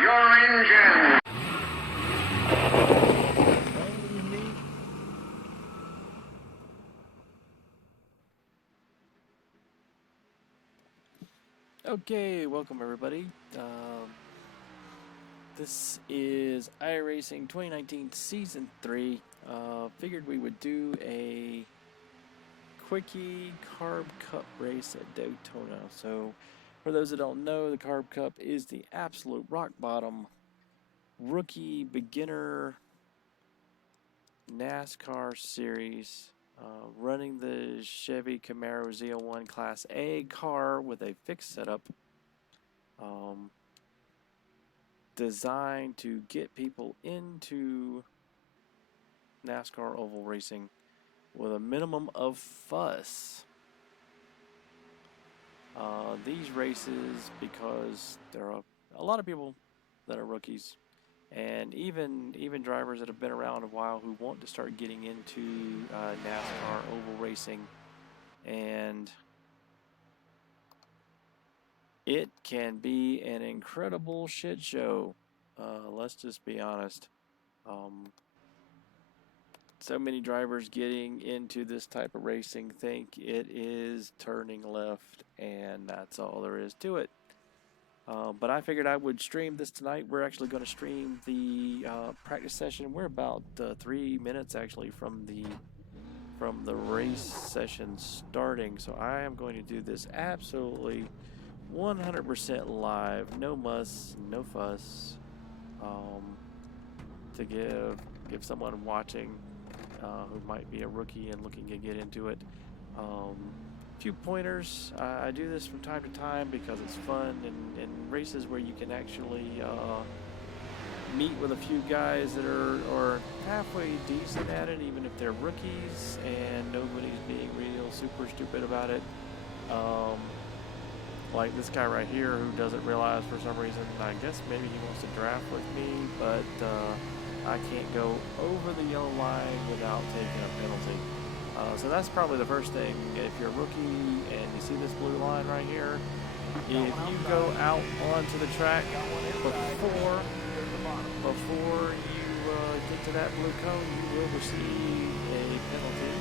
your engine! Okay, welcome everybody. This is Iracing 2019 Season 3. Figured we would do a quickie Carb Cup race at Daytona. So, for those that don't know, the Carb Cup is the absolute rock bottom rookie beginner NASCAR series. Running the Chevy Camaro Z01 Class A car with a fixed setup. Designed to get people into NASCAR oval racing with a minimum of fuss. These races, because there are a lot of people that are rookies, and even drivers that have been around a while who want to start getting into NASCAR oval racing, and it can be an incredible shit show. Let's just be honest. So many drivers getting into this type of racing think it is turning left, and that's all there is to it. But I figured I would stream this tonight. We're actually going to stream the practice session. We're about 3 minutes actually from the race session starting. So I am going to do this absolutely 100% live, no muss, no fuss, to give someone watching who might be a rookie and looking to get into it a few pointers. I do this from time to time because it's fun, and races where you can actually meet with a few guys that are halfway decent at it, even if they're rookies, and nobody's being real super stupid about it. Like this guy right here who doesn't realize for some reason, I guess maybe he wants to draft with me, but I can't go over the yellow line without taking a penalty. So that's probably the first thing. If you're a rookie and you see this blue line right here, if you go out onto the track before you get to that blue cone, you will receive a penalty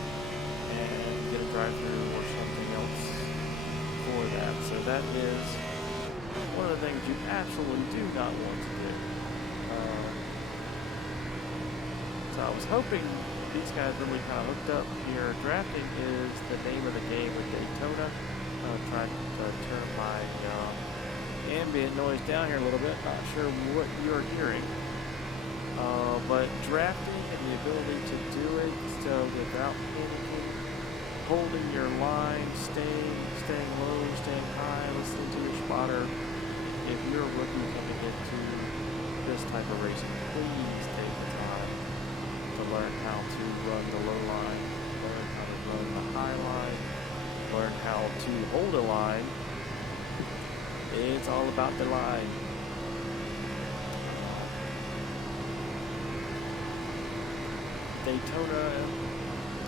and get a drive-through or something else for that. So that is one of the things you absolutely do not want to do. So I was hoping these guys really kind of hooked up here. Drafting is the name of the game with Daytona. Trying to turn my ambient noise down here a little bit. Not sure what you're hearing. But drafting and the ability to do it so without panicking, holding your line, staying low, staying high, listening to your spotter. If you're a rookie coming into this type of racing, please take the time to learn how to run the low line, learn how to run the high line, learn how to hold a line. It's all about the line. Daytona,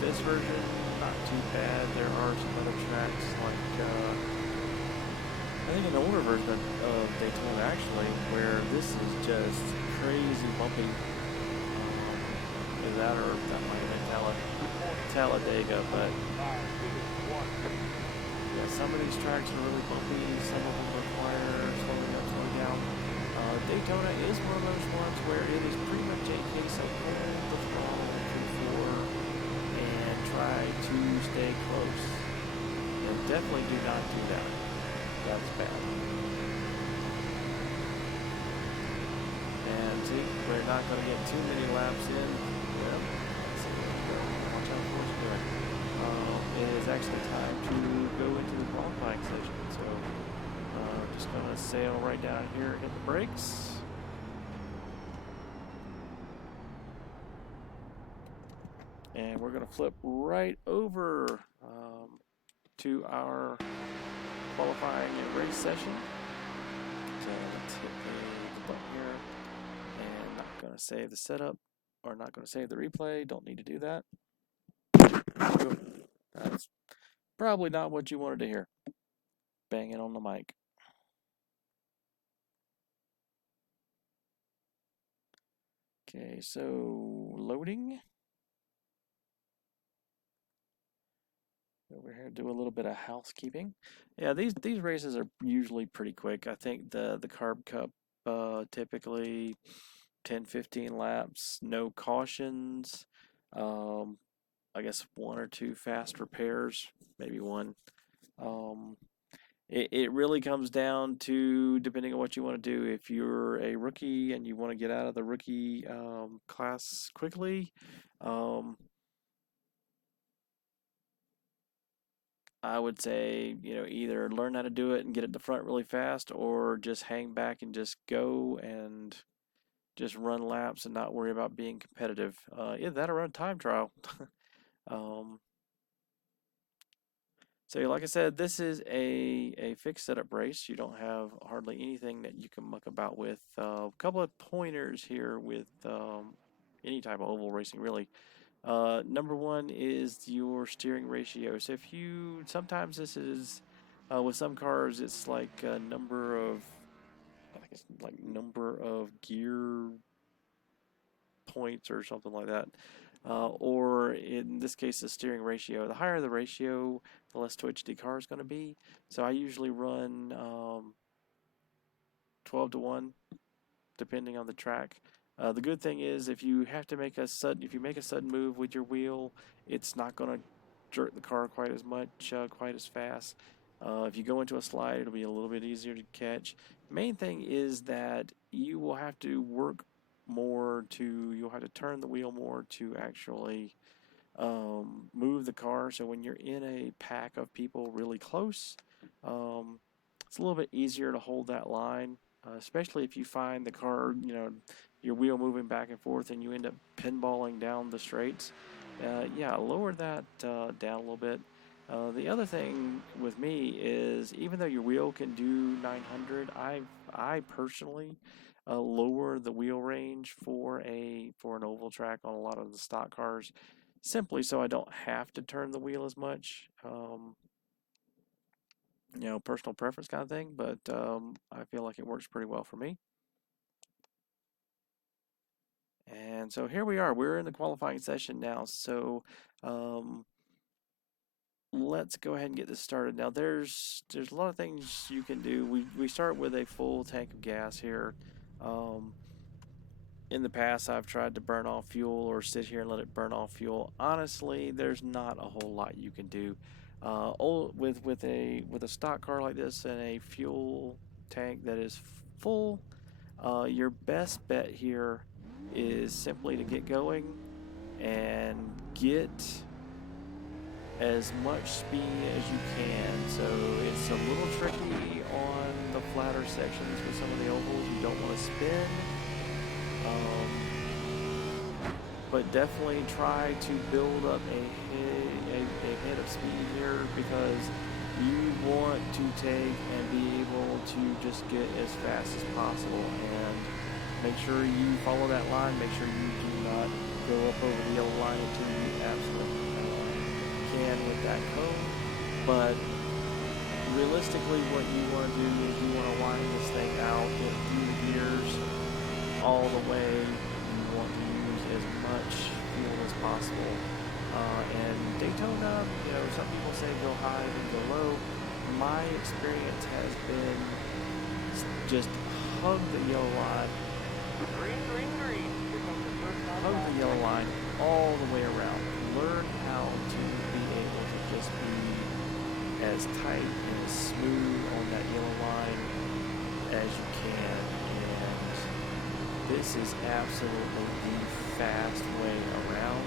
this version, not too bad. There are some other tracks like, I think an older version of Daytona actually, where this is just crazy bumpy. Is that, or that might have been Talladega, but yeah, some of these tracks are really bumpy. Some of them require slowing up, slowing down. Daytona is one of those ones where it is pretty much a case of hold the throttle and try to stay close. And definitely do not do that. That's bad. And see, we're not going to get too many laps in. Well, let's see, watch out for what's doing. It is actually time to go into the qualifying session. So, just going to sail right down here in the brakes. And we're going to flip right over to our qualifying and race session. So let's hit the button here. And not going to save the setup, or not going to save the replay. Don't need to do that. That's probably not what you wanted to hear. Banging on the mic. Okay, so loading. Over here, do a little bit of housekeeping. Yeah, these races are usually pretty quick. I think the Carb Cup typically 10-15 laps, no cautions. I guess one or two fast repairs, maybe one. Um, it really comes down to depending on what you want to do. If you're a rookie and you want to get out of the rookie class quickly, um, I would say, either learn how to do it and get at the front really fast, or just hang back and just go and just run laps and not worry about being competitive. Yeah, that'll run time trial. um, so, like I said, this is a fixed setup race. You don't have hardly anything that you can muck about with. A couple of pointers here with any type of oval racing, really. Number one is your steering ratio. So if you, sometimes this is, with some cars, it's like a number of, I think it's like number of gear points or something like that. Or in this case, the steering ratio. The higher the ratio, the less twitch the car is going to be. So I usually run 12 to 1, depending on the track. The good thing is if you have to make a sudden move with your wheel, it's not going to jerk the car quite as much, quite as fast. If you go into a slide, it'll be a little bit easier to catch. Main thing is that you will have to work more you'll have to turn the wheel more to actually move the car. So when you're in a pack of people really close, it's a little bit easier to hold that line, especially if you find the car, your wheel moving back and forth and you end up pinballing down the straights. Yeah, lower that down a little bit. The other thing with me is even though your wheel can do 900, I personally lower the wheel range for an oval track on a lot of the stock cars, simply so I don't have to turn the wheel as much. Personal preference kind of thing, but I feel like it works pretty well for me. And so here we are. We're in the qualifying session now. So let's go ahead and get this started. Now there's a lot of things you can do. We start with a full tank of gas here. In the past, I've tried to burn off fuel or sit here and let it burn off fuel. Honestly, there's not a whole lot you can do. With a stock car like this and a fuel tank that is full, your best bet here is simply to get going and get as much speed as you can. So it's a little tricky on the flatter sections with some of the ovals. You don't want to spin. But definitely try to build up a head of speed here, because you want to take and be able to just get as fast as possible, and make sure you follow that line. Make sure you do not go up over the yellow line until you absolutely can with that cone. But realistically, what you want to do is you want to line this thing out, get through the gears all the way. You want to use as much fuel as possible. And Daytona, some people say go high and go low. My experience has been just hug the yellow line. Green, green, green. Here comes the first time. Hug the yellow line all the way around. Learn how to be able to just be as tight and as smooth on that yellow line as you can. This is absolutely the fast way around.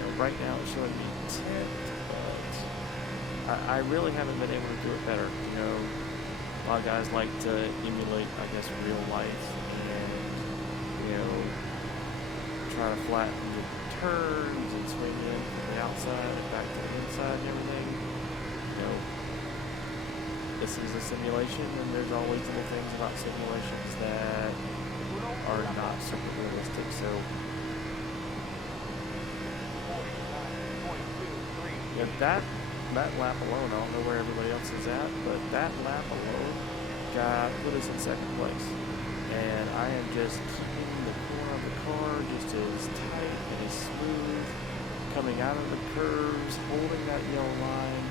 And right now it's showing me 10th, but I really haven't been able to do it better. A lot of guys like to emulate, I guess, real life and, try to flatten the turns and swing in from the outside and back to the inside and everything. This is a simulation, and there's always little things about simulations that are not super realistic. So, that that lap alone, I don't know where everybody else is at, but that lap alone put us in second place. And I am just keeping the corner of the car just as tight and as smooth, coming out of the curves, holding that yellow line,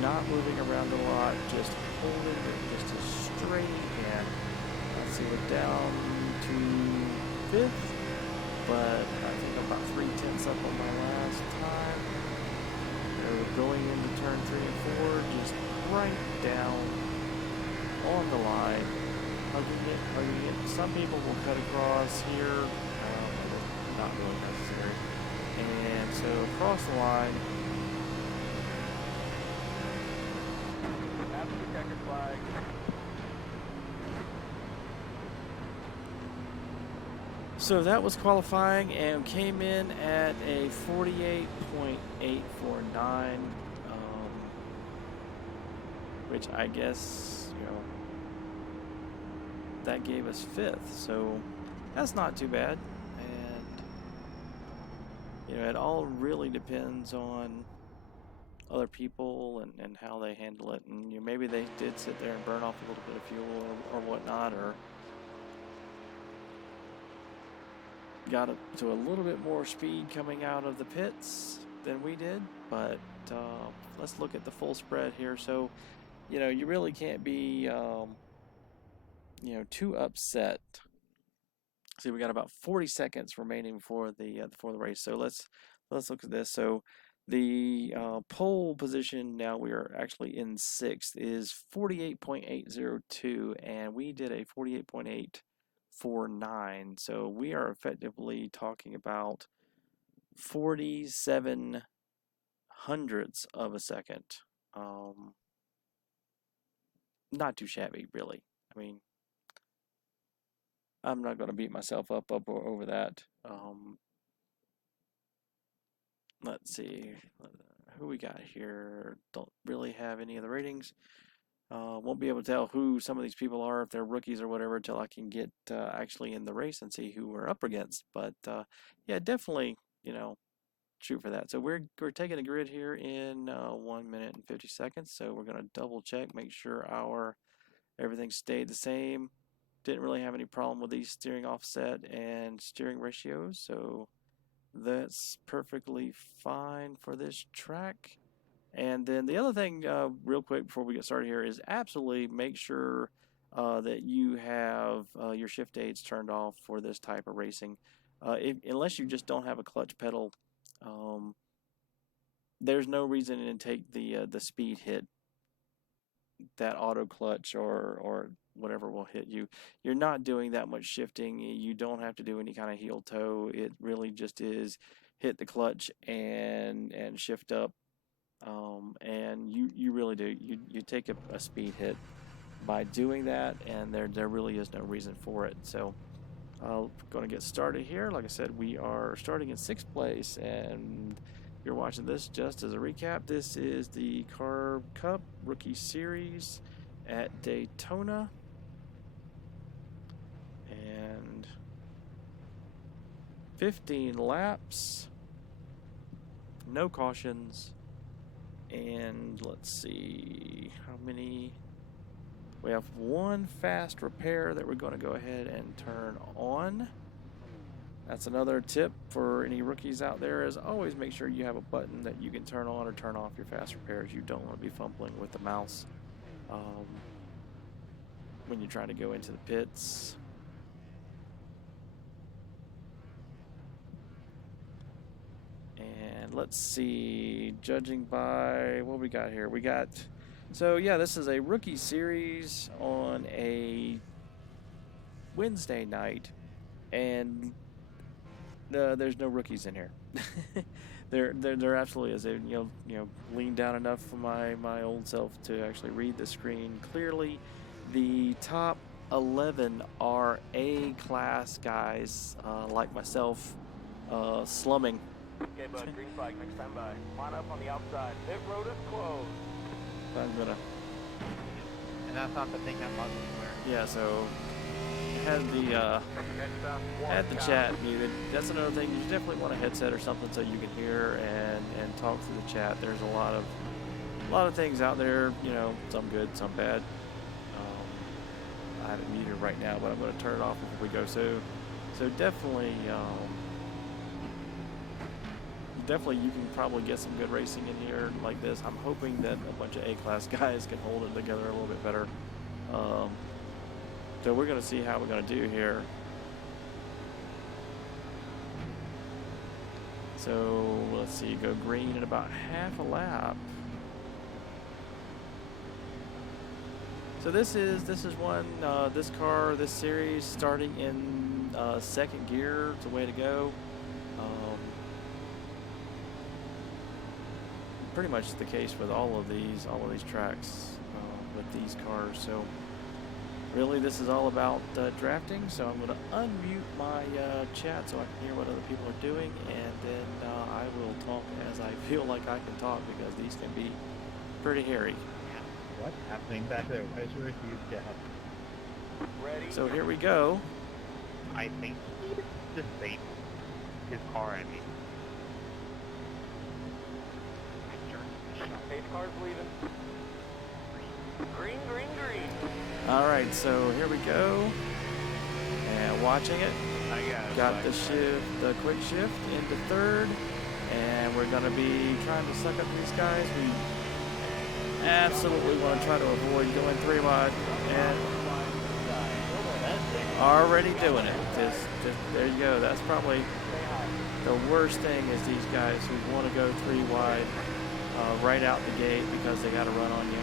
not moving around a lot, just holding it just as straight. And let's see, we're down to 5th, but I think I'm about 3/10 up on my last time. We're going into turn 3 and 4, just right down on the line, hugging it. Some people will cut across here, not really necessary. And so across the line. After the checker flag. So that was qualifying and came in at a 48.849, which I guess, that gave us 5th. So that's not too bad. And, it all really depends on other people and how they handle it. And maybe they did sit there and burn off a little bit of fuel or whatnot, or got up to a little bit more speed coming out of the pits than we did. But let's look at the full spread here. So, you really can't be, too upset. See, we got about 40 seconds remaining before the race. So let's look at this. So the pole position now, we are actually in 6th, is 48.802, and we did a 48.849. So we are effectively talking about 47 hundredths of a second. Not too shabby, really. I mean, I'm not going to beat myself up over that. Let's see who we got here. Don't really have any of the ratings. Won't be able to tell who some of these people are, if they're rookies or whatever, until I can get actually in the race and see who we're up against. But yeah, definitely, shoot for that. So we're taking a grid here in 1 minute and 50 seconds. So we're going to double check, make sure everything stayed the same. Didn't really have any problem with these steering offset and steering ratios, so that's perfectly fine for this track. And then the other thing, real quick before we get started here, is absolutely make sure that you have your shift aids turned off for this type of racing. Unless you just don't have a clutch pedal, there's no reason to take the speed hit that auto clutch or whatever will hit you. You're not doing that much shifting. You don't have to do any kind of heel toe. It really just is hit the clutch and shift up, and you really do. You take a speed hit by doing that, and there really is no reason for it. So I'm going to get started here. Like I said, we are starting in 6th place, and you're watching this just as a recap. This is the Carb Cup Rookie Series at Daytona. And 15 laps, no cautions, and let's see how many. We have one fast repair that we're going to go ahead and turn on. That's another tip for any rookies out there, is always make sure you have a button that you can turn on or turn off your fast repairs. You don't want to be fumbling with the mouse when you're trying to go into the pits. And let's see, judging by what we got here. So yeah, this is a rookie series on a Wednesday night, and there's no rookies in here. there absolutely is. Lean down enough for my old self to actually read the screen clearly. The top 11 are A-class guys like myself, slumming. Okay, bud, green flag, next time by. Line up on the outside. Pit road is closed. I'm gonna. And that's not the thing I'm on anywhere. Yeah, so had the chat muted. That's another thing. You definitely want a headset or something so you can hear and talk through the chat. There's a lot of A lot of things out there, you know, some good, some bad. I have it muted right now, but I'm going to turn it off before we go. So definitely, definitely you can probably get some good racing in here like this. I'm hoping that a bunch of A-class guys can hold it together a little bit better. So we're going to see how we're going to do here. So let's see, go green in about half a lap. So this is one, this car, this series, starting in second gear. It's the way to go. Pretty much the case with all of these tracks with these cars. So really, this is all about drafting. So I'm going to unmute my chat so I can hear what other people are doing, and then I will talk as I feel like I can talk, because these can be pretty hairy. What's happening back there? Where's your huge gap? Ready? So here we go. I think he just saved his car at me. Pace car's leaving. Green, green, green. All right, so here we go. And watching it. Got the shift, the quick shift into third. And we're going to be trying to suck up these guys. We absolutely want to try to avoid going 3 wide. And already doing it. Just there you go. That's probably the worst thing, is these guys who want to go 3 wide right out the gate because they got to run on you.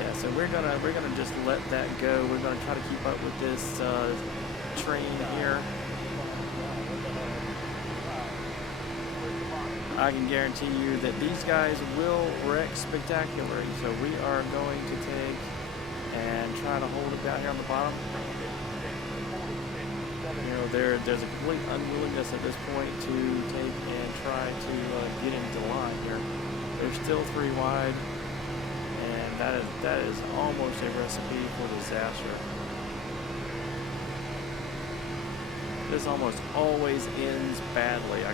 Yeah, so we're gonna just let that go. We're gonna try to keep up with this train here. I can guarantee you that these guys will wreck spectacularly. So we are going to take and try to hold it down here on the bottom. You know, there's a complete unwillingness at this point to take and try to get into the line here. They're still 3 wide, and that is almost a recipe for disaster. This almost always ends badly. I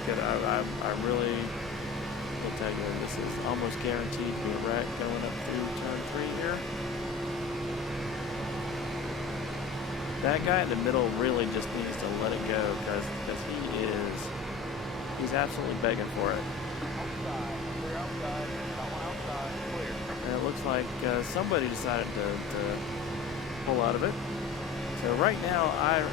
really will tell you, this is almost guaranteed to be a wreck going up through turn 3 here. That guy in the middle really just needs to let it go, because he's absolutely begging for it. Outside, clear outside, someone outside, clear. And it looks like somebody decided to pull out of it. So right now, I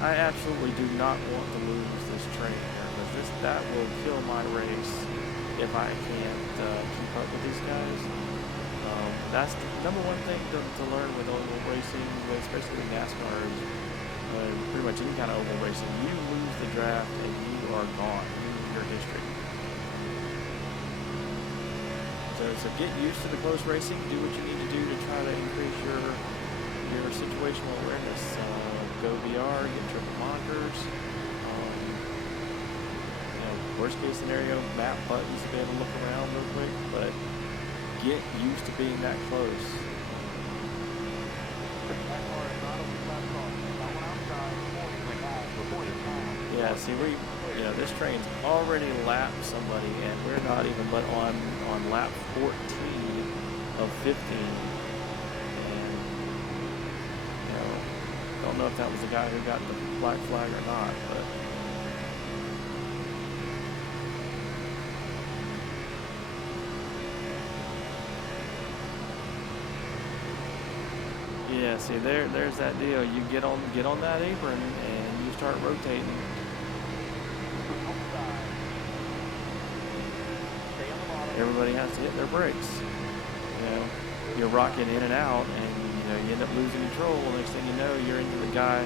absolutely do not want to lose this train here, because that will kill my race if I can't keep up with these guys. That's the number one thing to learn with oval racing, especially with NASCAR, is pretty much any kind of oval racing. You lose the draft and you are gone. You lose your history. So get used to the close racing. Do what you need to do to try to increase your situational awareness. Go VR, get triple monitors. You know, worst case scenario, map buttons to be able to look around real quick, but get used to being that close. Yeah, see, this train's already lapped somebody, and we're not even but on lap 14 of 15. And, don't know if that was the guy who got the black flag or not, but yeah, see, there's that deal. You get on that apron and you start rotating. Everybody has to hit their brakes. You're rocking in and out, and you end up losing control. Next thing you know, you're into the guy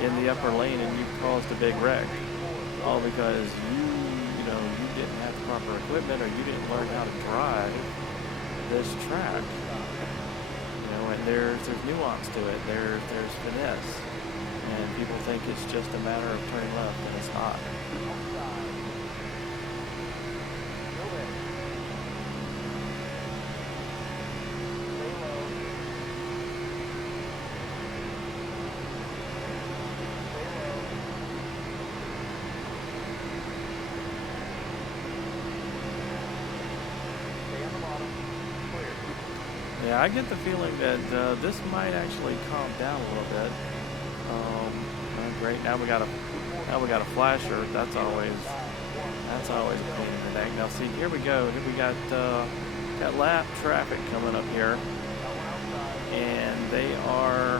in the upper lane, and you've caused a big wreck, all because you didn't have the proper equipment, or you didn't learn how to drive this track. And there's nuance to it. There's finesse, and people think it's just a matter of turning left, and it's not. Yeah, I get the feeling that this might actually calm down a little bit. Great. Now we got a flasher. That's always a pain in the neck. Now see, here we go. Here we got lap traffic coming up here, and they're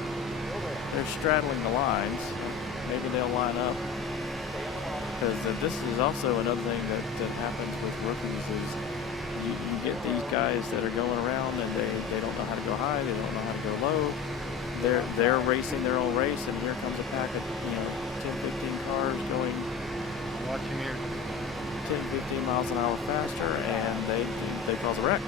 straddling the lines. Maybe they'll line up, because this is also another thing that happens with rookies is you get these guys that are going around and they don't know how to go high, they don't know how to go low. They're racing their own race, and here comes a pack of 10, 15 cars going. I'm watching here. 10, 15 miles an hour faster, and they cause a wreck.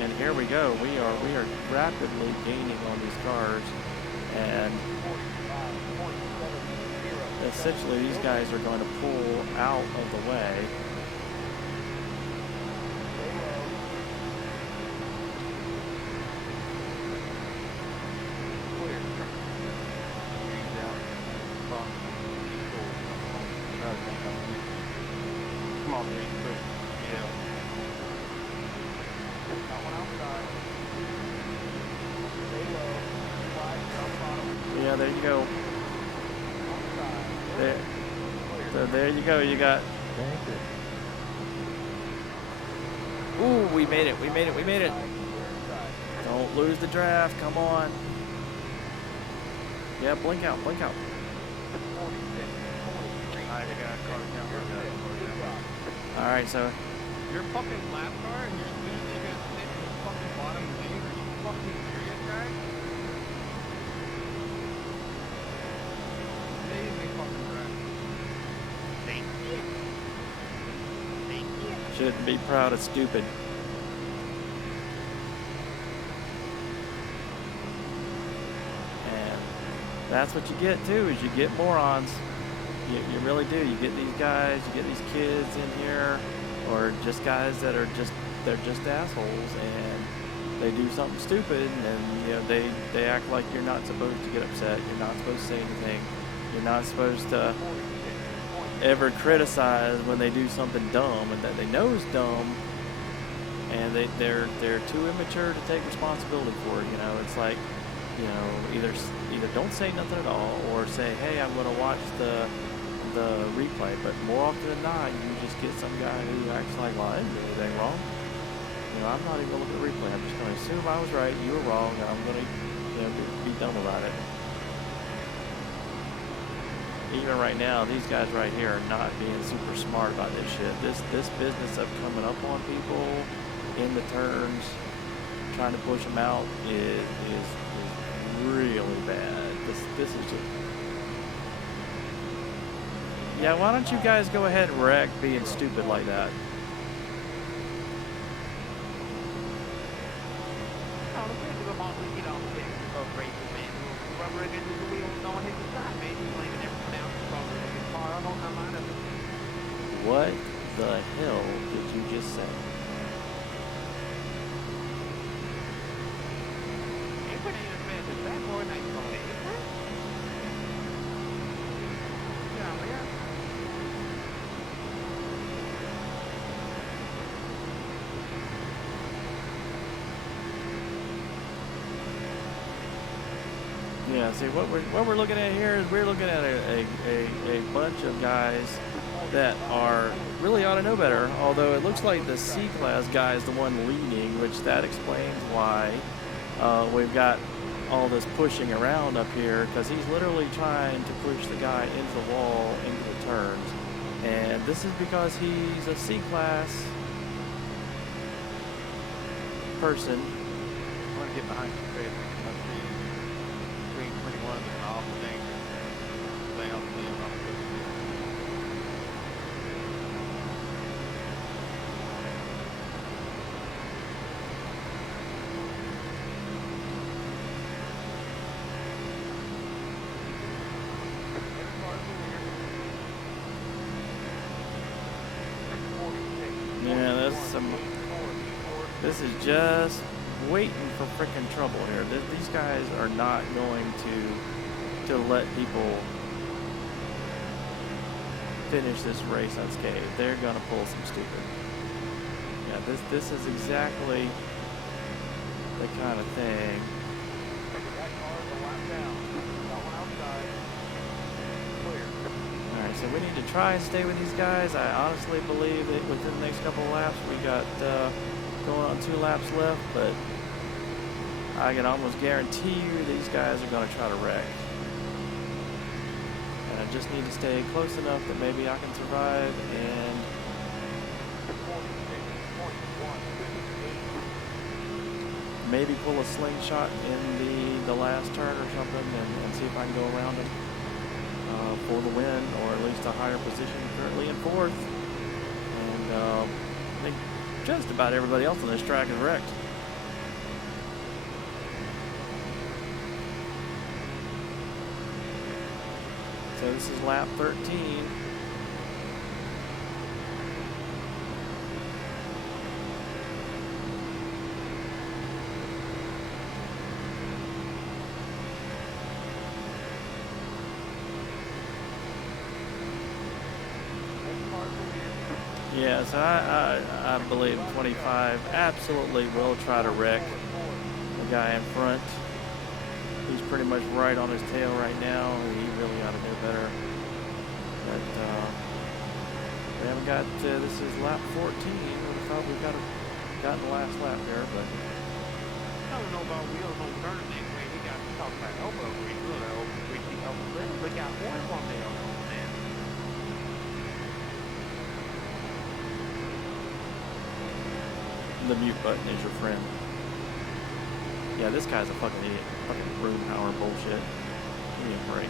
And here we go. We are rapidly gaining on these cars, and essentially these guys are going to pull out of the way. Come on, man. Yeah. Yeah, there you go. There. So there you go. You got. Ooh, we made it. We made it. We made it. Don't lose the draft. Come on. Yeah, blink out. Blink out. All right, so. You're fucking lap car and you're literally gonna sit in the fucking bottom lane. Are you fucking serious, guys? Amazing fucking drive. Thank you. Thank you. Shouldn't be proud of stupid. And that's what you get too, is you get morons. You really do. You get these guys, you get these kids in here, or just guys that are they're just assholes, and they do something stupid, and they act like you're not supposed to get upset. You're not supposed to say anything. You're not supposed to ever criticize when they do something dumb and that they know is dumb, and they're too immature to take responsibility for it. It's like, either don't say nothing at all, or say, hey, I'm going to watch the replay. But more often than not, you just get some guy who acts like, well, I didn't do anything wrong. I'm not even going to look at the replay. I'm just going to assume I was right, you were wrong, and I'm going to be dumb about it. Even right now, these guys right here are not being super smart about this shit. This business of coming up on people in the turns, trying to push them out is really bad. This is just... Yeah, why don't you guys go ahead and wreck being stupid like that? What the hell did you just say? Yeah, see what we're looking at here is we're looking at a bunch of guys that are really ought to know better, although it looks like the C-Class guy is the one leading, which that explains why we've got all this pushing around up here, because he's literally trying to push the guy into the wall, into the turns. And this is because he's a C-Class person. I want to get behind you, Chris. Between 21 and all the things. Lay out the Yeah, this is just waiting for frickin' trouble here. These guys are not going to let people finish this race unscathed. They're gonna pull some stupid. Yeah, this is exactly the kind of thing. That car is a lap down. Got one outside. Clear. Alright, so we need to try and stay with these guys. I honestly believe that within the next couple of laps, we got going on 2 laps left, but I can almost guarantee you these guys are going to try to wreck. And I just need to stay close enough that maybe I can survive and maybe pull a slingshot in the last turn or something and see if I can go around them for the win, or at least a higher position, currently in 4th. And I think just about everybody else on this track is wrecked. So this is lap 13. Yeah, so I believe 25 absolutely will try to wreck the guy in front. He's pretty much right on his tail right now. He really ought to do better. But we haven't got, this is lap 14. We thought we got the last lap here, but I don't know about wheels on turning anyway. He got talk about elbow grease. We got one on the elbow, man. the mute button is your friend. Yeah, this guy's a fucking idiot. Fucking room power bullshit. Give me a break.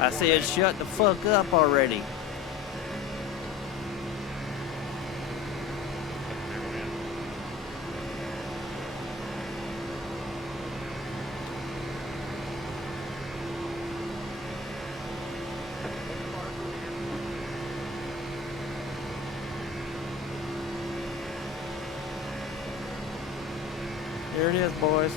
I said shut the fuck up already. Here it is, boys.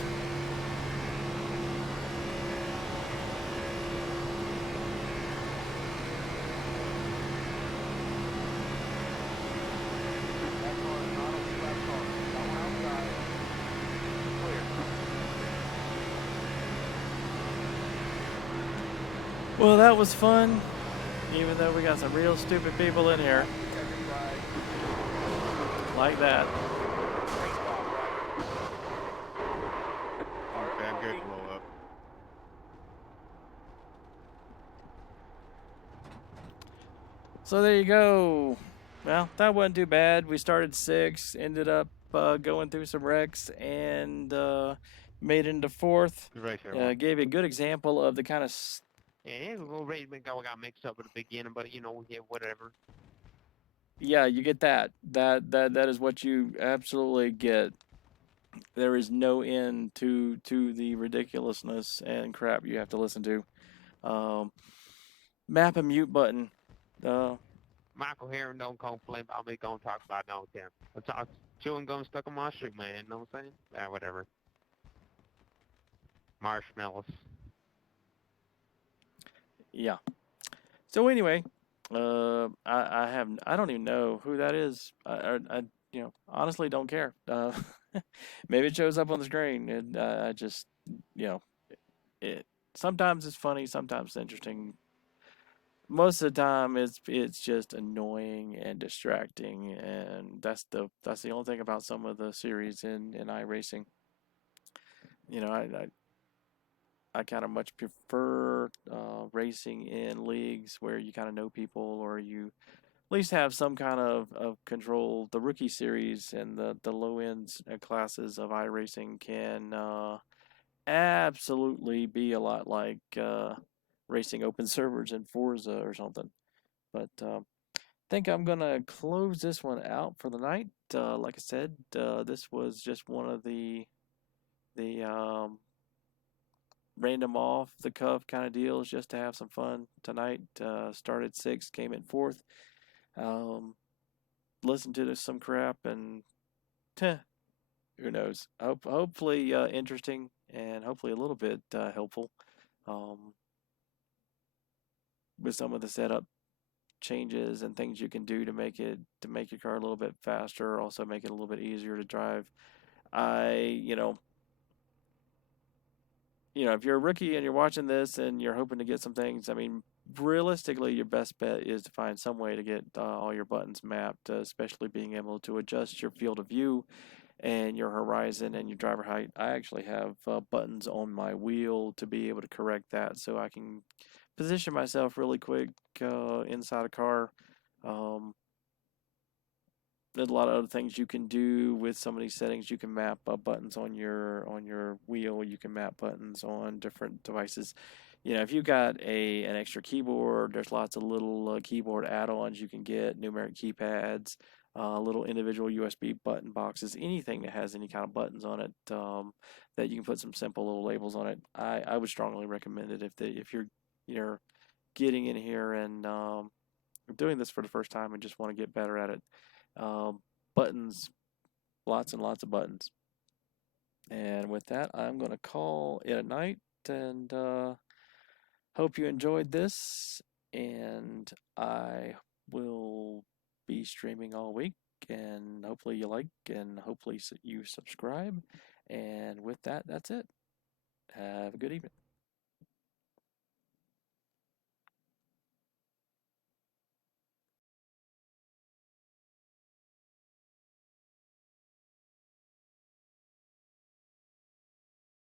Well, that was fun, even though we got some real stupid people in here. Like that. Okay, I'm good to blow up. So there you go. Well, that wasn't too bad. We started 6, ended up going through some wrecks, and made it into 4th. Gave you a good example of the kind of... Yeah, a little race got mixed up at the beginning, but you know, yeah, whatever. Yeah, you get that. That is what you absolutely get. There is no end to the ridiculousness and crap you have to listen to. Map and mute button. Michael Heron don't complain about me gonna talk about no damn. I talk chewing gum stuck in my shoe, man. Know what I'm saying? Yeah, whatever. Marshmallows. Yeah. So anyway, I don't even know who that is. I honestly don't care. Maybe it shows up on the screen, and I just it. Sometimes it's funny, sometimes it's interesting. Most of the time, it's just annoying and distracting, and that's the only thing about some of the series in iRacing. I kind of much prefer racing in leagues where you kind of know people, or you at least have some kind of control. The rookie series and the low end classes of iRacing can absolutely be a lot like racing open servers in Forza or something. But I think I'm gonna close this one out for the night. Like I said, this was just one of the random off the cuff kind of deals, just to have some fun tonight. Started 6th, came in 4th. Listened to some crap, and who knows? Hopefully interesting and hopefully a little bit helpful with some of the setup changes and things you can do to make your car a little bit faster, also make it a little bit easier to drive. If you're a rookie and you're watching this and you're hoping to get some things, I mean, realistically, your best bet is to find some way to get all your buttons mapped, especially being able to adjust your field of view and your horizon and your driver height. I actually have buttons on my wheel to be able to correct that, so I can position myself really quick inside a car. There's a lot of other things you can do with some of these settings. You can map buttons on your wheel. You can map buttons on different devices. If you got an extra keyboard, there's lots of little keyboard add-ons you can get, numeric keypads, little individual USB button boxes, anything that has any kind of buttons on it that you can put some simple little labels on it. I would strongly recommend it if you're getting in here and doing this for the first time and just want to get better at it. Buttons, lots and lots of buttons. And with that, I'm going to call it a night and hope you enjoyed this. And I will be streaming all week, and hopefully you like, and hopefully you subscribe. And with that, that's it. Have a good evening.